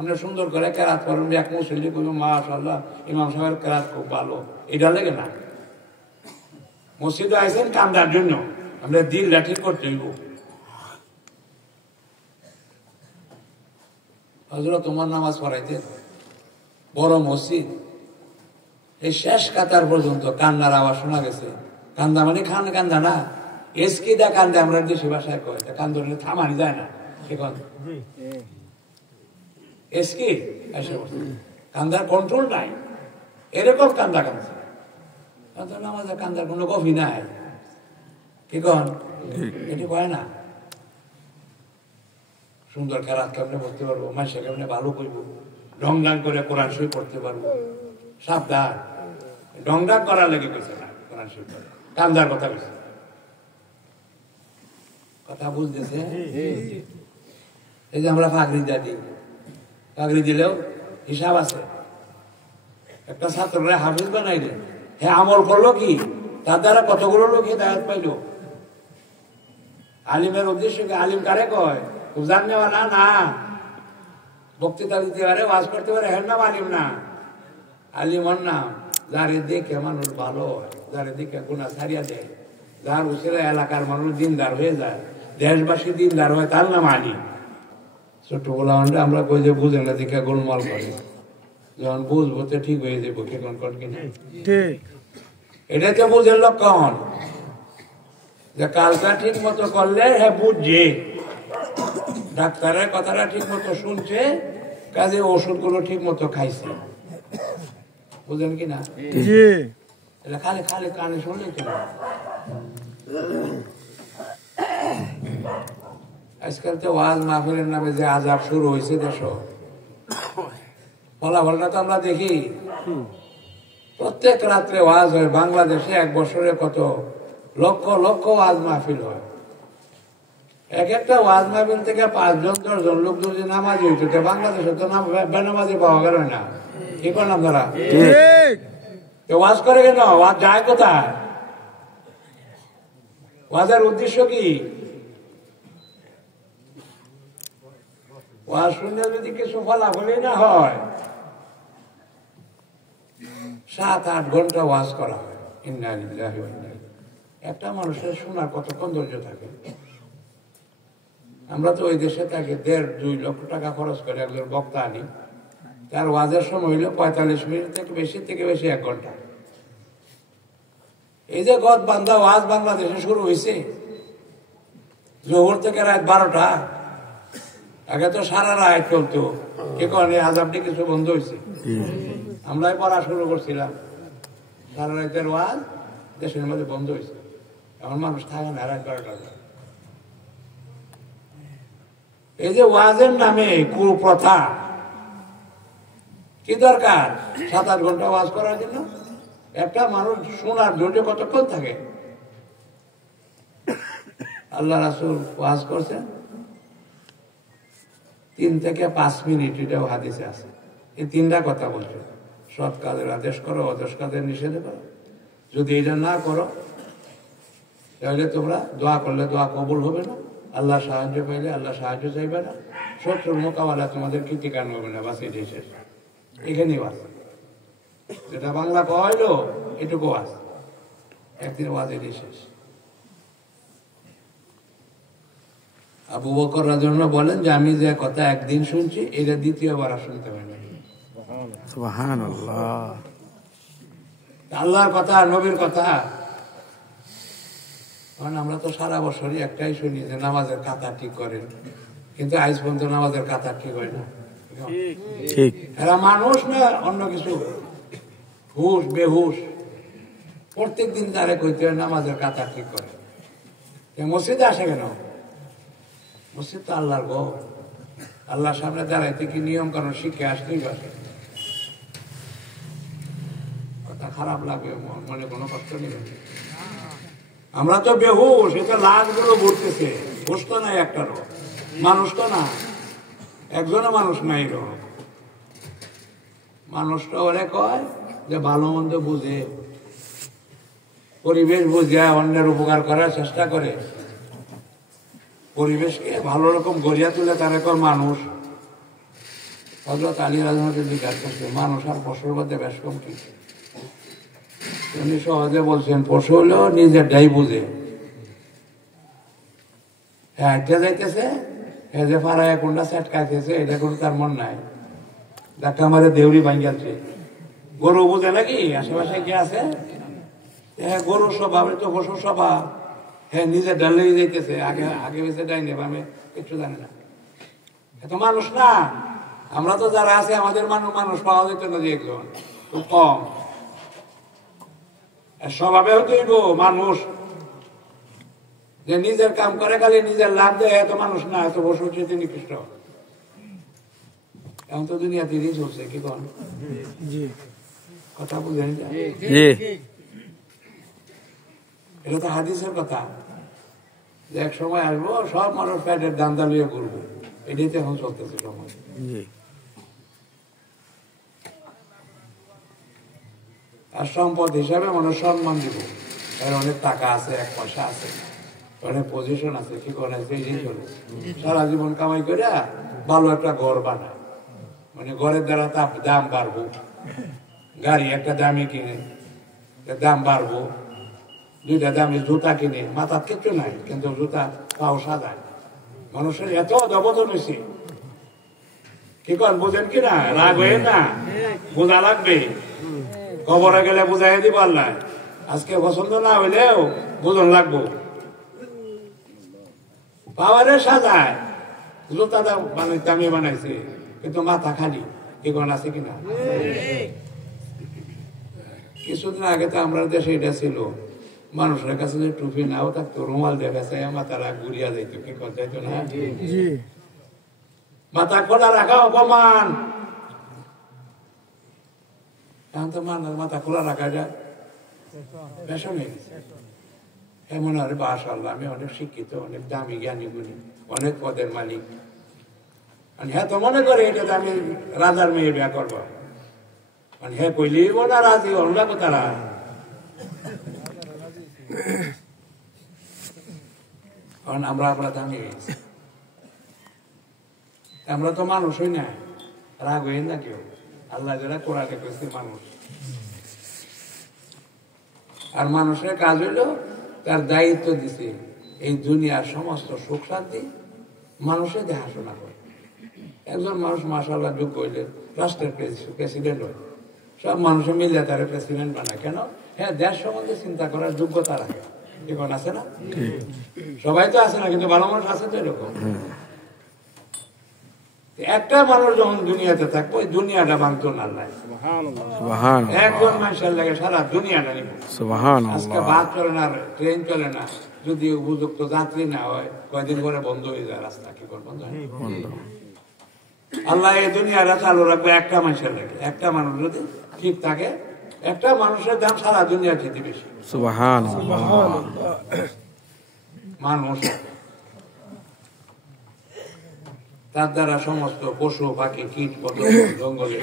আমরা সুন্দর করে কেরাত করেন, এক মুসল্লি করবো মাশাআল্লাহ ইমাম সাহেবের কেরাত খুব ভালো, এটা লেগে না। মসজিদে আইসেন কান্দার জন্য, আমরা দিলটা ঠিক করতে হইব। হযরত তোমার নামাজ পড়াইতে বড় মসজিদ, এই শেষ কাতার পর্যন্ত কান্নার আওয়াজ শোনা গেছে। কান্দা মানে কান্দা না, এসকি দা কান্দে, আমরা দেশি ভাষায় কয় কান্দলে থামানি যায় না, এখন এসকি এসে কান্দার কন্ট্রোল নাই, এরকম কান্দা কান্দছে। নামাজের কান্দার কোনো কফি নাই, কি কন এটি কয় না। সুন্দর কেরাত কেমনে পড়তে পারবো, মাসে কেমনে ভালো করবো, ঢং ঢাং করে কোরআন শরীফ পড়তে পারবো। সাবধান, ঢং ঢাং করার লেগে কইছে না, কোরআন শরীফ কান্দার কথা কইছে। কথা বুঝতেছে? এই যে আমরা পাগড়ি দিই, পাগড়ি দিলেও হিসাব আছে। একটা ছাত্ররা হাফিজ বানাইলে হ্যাঁ আমল করলো কি, তার দ্বারা কতগুলো লোক হিদায়াত পাইল। আলিমের উদ্দেশ্য কি? আলিম কারে কয়? উজান নেওয়া না, না বক্তৃতা দিতে পারে, ওয়াজ করতে পারে, হ্যাঁ নাম আলিম না। আলিম ওর নাম যারে দেখে মানুষ ভালো হয়, যারে দেখে গুনাহ ছাড়িয়া দেয়, যার উচিলা এলাকার মানুষ দিনদার হয়ে যায়, দেশবাসী দিনদার হয়, তার নাম আলিম। ছোটবেলা আমরা কই যে বুঝে না দেখে গোলমাল করে, যখন বুঝবো তো ঠিক হয়ে যাবো। কেমন কন কিনা এটাতে বুঝের লক্ষণ যে কালটা ঠিক মতো করলে হ্যাঁ বুঝছে, ডাক্তারের কথাটা ঠিক মতো শুনছে, কাজে ওষুধগুলো ঠিক মতো খাইছে। বুঝলেন কিনা? খালি খালি কানে শুনলে কি আজকাল তো ওয়াজ মাহফিলের নামে যে আজাব শুরু হয়েছে দেশ, ফলাফলটা তো আমরা দেখি। প্রত্যেক রাত্রে ওয়াজ হয় বাংলাদেশে, এক বছরে কত লক্ষ লক্ষ ওয়াজ মাহফিল হয়। এক একটা ওয়াজ মাহফিল থেকে 5 জন 10 জন লোক যদি নামাজি হইতো, বাংলাদেশে তো বেনামাজি পাওয়া গেল না। কি করেন আপনারা? ওয়াজ করে কেন? ওয়াজ যায় কোথায়? ওয়াজের উদ্দেশ্য কি? ওয়াজ শুনলে যদি কিছু ফলাফলই না হয়, 7-8 ঘন্টা ওয়াজ করা হয়। ইন্না লিল্লাহি ওয়া ইন্না ইলাইহি। একটা মানুষের শোনার কতক্ষণ ধৈর্য থাকে? আমরা তো ওই দেশে থাকি, 1.5-2 লক্ষ টাকা খরচ করে একজন বক্তা আনি, তার ওয়াজের সময় হইল 45 মিনিট থেকে বেশি 1 ঘন্টা। এই যে গদ বান্ধা ওয়াজ বাংলাদেশে শুরু হয়েছে জোহর থেকে রাত 12টা, আগে তো সারা রাত চলতো। কি কারণে আজাবটি কিছু বন্ধ হয়েছে? আমরাই পড়া শুরু করছিলাম, সারা রাতের ওয়াজ দেশের মধ্যে বন্ধ হয়েছে। এখন মানুষ থাকে না রাত 12টা। এই যে ওয়াজের নামে কুপ্রথা, কি দরকার 7-8 ঘন্টা ওয়াজ করার জন্য? একটা মানুষ শোনার ধৈর্য কতক্ষণ থাকে? আল্লাহ রাসূল ওয়াজ করছেন 3 থেকে 5 মিনিট, এটাও হাদিসে আছে। এই 3টা কথা বলছে, সৎ কাজের আদেশ করো, অদস কাজের নিষেধ করো। যদি এটা না করো তাহলে তোমরা দোয়া করলে দোয়া কবুল হবে না, আল্লাহ সাহায্য পাইলে আল্লাহ সাহায্য চাইবে না, শত্রুর মোকাবেলা তোমাদের কৃতিকার হবে না। বাস এটাই শেষ, এখানেই বাস। যেটা বাংলা কইলো এটুকু ওয়াজ, একদিন ওয়াজ এটাই শেষ। আবু বকর রাদিয়াল্লাহু বলেন যে আমি যে কথা একদিন শুনছি, এটা দ্বিতীয়বার আর শুনতে পাই না। সুবহানাল্লাহ। আল্লাহর কথা, নবীর কথা। আমরা তো সারা বছরই একটাই শুনি যে নামাজের কাতা ঠিক করেন, কিন্তু আজ পর্যন্ত নামাজের কাতা ঠিক হয় না। ঠিক এরা মানুষ না অন্য কিছু, হুশ বেহুশ। প্রত্যেক দিন তারে কইতে হয় নামাজের কাতা ঠিক করে। মসজিদে আসে কেন? মসজিদ তো আল্লাহর ঘর, আল্লাহর সামনে দাঁড়াইতে কি নিয়ম কানুন শিখে আসতেই পারে। কথা খারাপ লাগে, মনে কোনো কষ্ট নেই। আমরা তো বেহুশ, এটা লাশগুলো ঘুরতেছে, হুশ তো নাই একটারও, মানুষ তো না, একজনও মানুষ নাই। মানুষটা ওরে কয় যে ভালো মন্দ বুঝে, পরিবেশ বুঝে অন্যের উপকার করার চেষ্টা করে, পরিবেশকে ভালো রকম গড়িয়া তুলে তার এখন মানুষ। হযরত আলী রাদিয়াল্লাহু জিজ্ঞাসা করছে, মানুষ আর পশুর মধ্যে বেশ কম কি? উনি সহজে বলছেন, পশু হলো নিজের ডাই বুঝে, হ্যাঁ এটা যাইতেছে, হ্যাঁ যে পাড়ায় কোনটা সেটকাইতেছে এটা কোনো তার মন নাই, ডাক্তার আমাদের দেউরি ভাঙ্গাচ্ছে। গরু বুঝে নাকি আশেপাশে কে আছে? হ্যাঁ গরুর স্বভাব তো পশুর স্বভাব, হ্যাঁ নিজের ডালেই যাইতেছে, আগে আগে বেঁচে ডাই নেব, আমি কিছু জানি না। এত মানুষ না, আমরা তো যারা আছে আমাদের মানুষ পাওয়া যেত না, যে একজন খুব কম। স্বভাবেও তৈব মানুষ যে নিজের কাম করে, খালি নিজের লাভ দেয়, এত মানুষ না, এত পশু চেয়ে নিকৃষ্ট। এখন তো দুনিয়া দিনই চলছে, কি কন কথা বুঝেন? এটা তো হাদিসের কথা, যে এক সময় আসবো সব মানুষ পেটের দান্দা লিয়ে ঘুরবো, এটাই তো এখন চলতেছে সময়। আর সম্পদ হিসাবে মানুষ সম্মান দিব, এর অনেক টাকা আছে, এক পয়সা আছে, অনেক পজিশন আছে, কি করে সারা জীবন কামাই করে ভালো একটা ঘর বানায়, মানে ঘরের দ্বারা তার দাম বাড়বো, গাড়ি একটা দামি কিনে দাম বাড়বো, দুইটা দামি জুতা কিনে, মাথার কিচ্ছু নাই কিন্তু জুতা পাও সাজায়। মানুষের এত অধপতন হয়েছে, কি কর বুঝেন কিনা? রাগ হয়ে না, বোঝা লাগবে, কবরে গেলে বুঝাই দিব আল্লাহ, আজকে পছন্দ না হইলেও বুঝন লাগবো। পাওয়ারে সাজায়, জুতা মানে দামি বানাইছে কিন্তু মাথা খালি, কি কোন আছে কিনা? কিছুদিন আগে তো আমরা দেশে এটা ছিল, মানুষের কাছে যে টুপি নাও থাকতো, রুমাল দেখাছে মাথারা ঘুরিয়া যাইতো, কি কথা যাইতো না? মাথা খোলা রাখা অপমান, এখন তো মানুষ মাথা খোলা রাখা যায় ফ্যাশন হয়ে গেছে। এমন আর মাশাআল্লাহ আমি অনেক শিক্ষিত, অনেক দামি জ্ঞানী গুণী, অনেক পদের মালিক, হ্যাঁ তো মনে করে এটা আমি রাজার মেয়ে বিয়া করবো, মানে হ্যাঁ কইলি না রাজি অন্য তারা। কারণ আমরা দামি গেছি, আমরা তো মানুষই না, রাগ হইন না কেউ, আল্লাহ যারা কোরআনে কইছে মানুষ। আর মানুষের কাজ হইল তার দায়িত্ব দিছে এই দুনিয়ার সমস্ত সুখ শান্তি মানুষের দেখাশোনা করে। একজন মানুষ মাশাআল্লাহ যোগ্য হইলে রাষ্ট্রের প্রেসিডেন্ট হয়, সব মানুষের মিলে তার প্রেসিডেন্ট বানায়। কেন? হ্যাঁ দেশ সম্বন্ধে চিন্তা করার যোগ্যতা রাখে, এখন আছে না? সবাই তো আছে না, কিন্তু ভালো মানুষ আছে তো এরকম। একটা মানুষ যখন দুনিয়াতে থাকবো, ওই দুনিয়াটা ভাঙতো না, একজন মানুষের লাগে সারা দুনিয়াটা নিব। আজকে বাস চলে না, ট্রেন চলে না, যদি উপযুক্ত যাত্রী না হয় কয়েকদিন পরে বন্ধ হয়ে যায় রাস্তা, কি করে বন্ধ হয়? আল্লাহ এই দুনিয়াটা চালু রাখবে একটা মানুষের লাগে। একটা মানুষ যদি ঠিক থাকে, একটা মানুষের দাম সারা দুনিয়ার চেয়ে বেশি। মানুষ তার দ্বারা সমস্ত পশু পাখি কীট পতঙ্গ, জঙ্গলে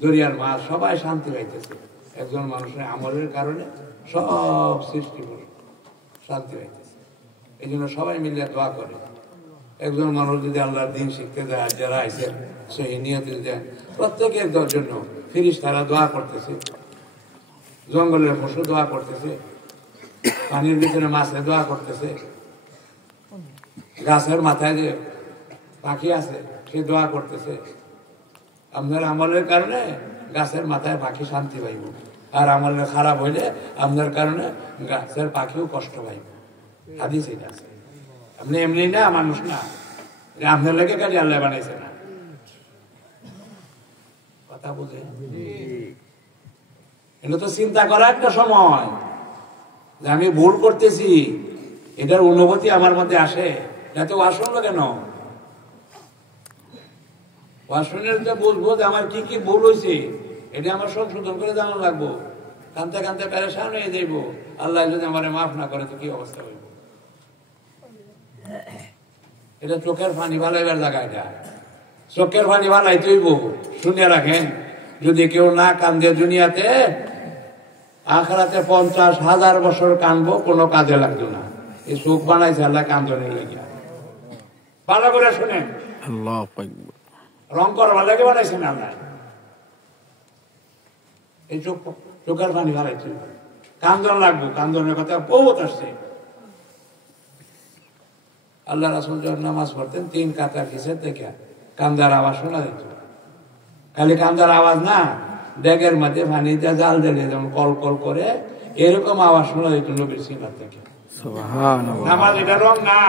দরিয়ার মাছ সবাই শান্তি পাইতেছে। একজন মানুষের আমলের কারণে সব সৃষ্টি শান্তি পাইতেছে। এই জন্য সবাই মিলে দোয়া করে। একজন মানুষ যদি আল্লাহর দিন শিখতে যায়, যারা আইসেন সেই নিয়তে দেন, প্রত্যেকের জন্য ফেরেশতারা দোয়া করতেছে, জঙ্গলের পশু দোয়া করতেছে, পানির ভিতরে মাছে দোয়া করতেছে, গাছের মাথায় যে পাখি আছে সে দোয়া করতেছে। আপনার আমলের কারণে গাছের মাথায় পাখি শান্তি পাইব, আর আমলের খারাপ হইলে আপনার কারণে গাছের পাখিও কষ্ট পাইব। হাদিস এটা আছে। আপনি এমনি না, মানুষ না, আপনার লেগে কাজে আল্লাহ বানাইছে না। কথা বুঝে? এটা তো চিন্তা করা একটা সময় যে আমি ভুল করতেছি, এটার অনুভূতি আমার মধ্যে আসে। এত আসলো কেন? ওয়াশরুমের যে বুঝবো যে আমার কি কি ভুল হয়েছে, এটা আমার সংশোধন করে জানা লাগবো। কানতে কানতে পেরেশান হয়ে যাইব, আল্লাহ যদি আমার মাফ না করে তো কি অবস্থা হইব। এটা চোখের পানি ভালাইবার জায়গা, এটা চোখের পানি ভালাইতে হইব। শুনে রাখেন, যদি কেউ না কান্দে দুনিয়াতে, আখিরাতে 50,000 বছর কানবো, কোনো কাজে লাগতো না। এই চোখ বানাইছে আল্লাহ কান্দনের লেগে। ভালো করে শুনেন। আল্লাহু আকবার। রং করবার লাগে বানাইছেন আল্লাহ। এই চোখের পানি বানাইছে, কান্দন লাগবো, কান্দনের কথা বহুত আসছে। আল্লাহ রাসূল যখন নামাজ পড়তেন 3 কাতার কিসের থেকে কান্দার আওয়াজ শোনা যেত। খালি কান্দার আওয়াজ না, ডেগের মধ্যে পানিতে জাল দিলে যেমন কল কল করে এরকম আওয়াজ শোনা যেত নবীর সিনার থেকে। নামাজ এটা রং না।